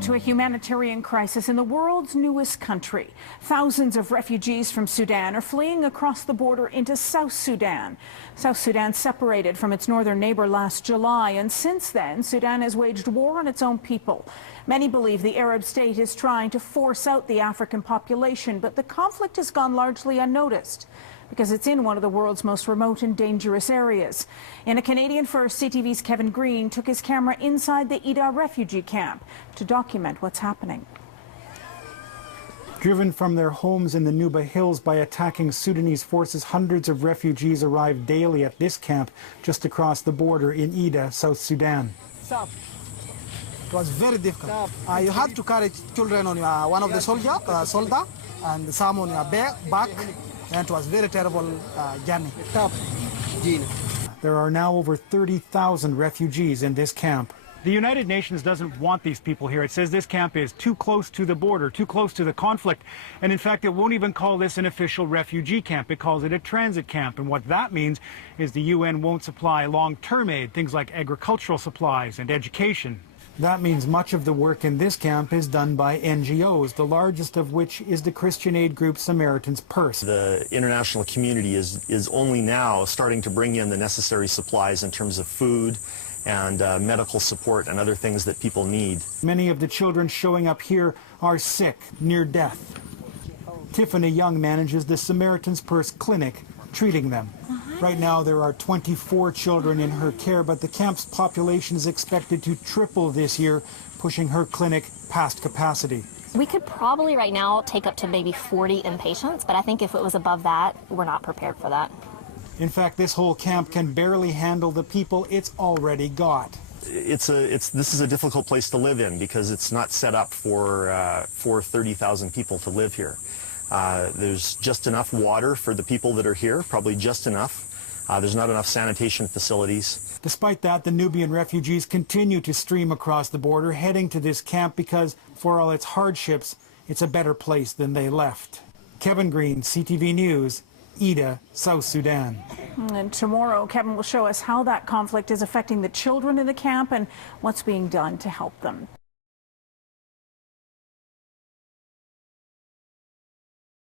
to a humanitarian crisis in the world's newest country. Thousands of refugees from Sudan are fleeing across the border into South Sudan. South Sudan separated from its northern neighbor last July, and since then, Sudan has waged war on its own people. Many believe the Arab state is trying to force out the African population, but the conflict has gone largely unnoticed because it's in one of the world's most remote and dangerous areas. In a Canadian first, CTV's Kevin Green took his camera inside the Ida refugee camp to document what's happening. Driven from their homes in the Nuba Hills by attacking Sudanese forces, hundreds of refugees arrive daily at this camp just across the border in Ida, South Sudan. It was very difficult. You had to carry children on one of the soldier, and some on your back. And it was a very terrible journey. There are now over 30,000 refugees in this camp. The United Nations doesn't want these people here. It says this camp is too close to the border, too close to the conflict. And in fact, it won't even call this an official refugee camp. It calls it a transit camp. And what that means is the UN won't supply long-term aid, things like agricultural supplies and education. That means much of the work in this camp is done by NGOs, the largest of which is the Christian aid group Samaritan's Purse. The international community is only now starting to bring in the necessary supplies in terms of food and medical support and other things that people need. Many of the children showing up here are sick, near death. Tiffany Young manages the Samaritan's Purse clinic, treating them. Right now there are 24 children in her care, but the camp's population is expected to triple this year, pushing her clinic past capacity. We could probably right now take up to maybe 40 inpatients, but I think if it was above that, we're not prepared for that. In fact, this whole camp can barely handle the people it's already got. This is a difficult place to live in because it's not set up for 30,000 people to live here. There's just enough water for the people that are here, probably just enough. There's not enough sanitation facilities. Despite that, the Nubian refugees continue to stream across the border, heading to this camp because, for all its hardships, it's a better place than they left. Kevin Green, CTV News, Ida, South Sudan. And tomorrow, Kevin will show us how that conflict is affecting the children in the camp and what's being done to help them.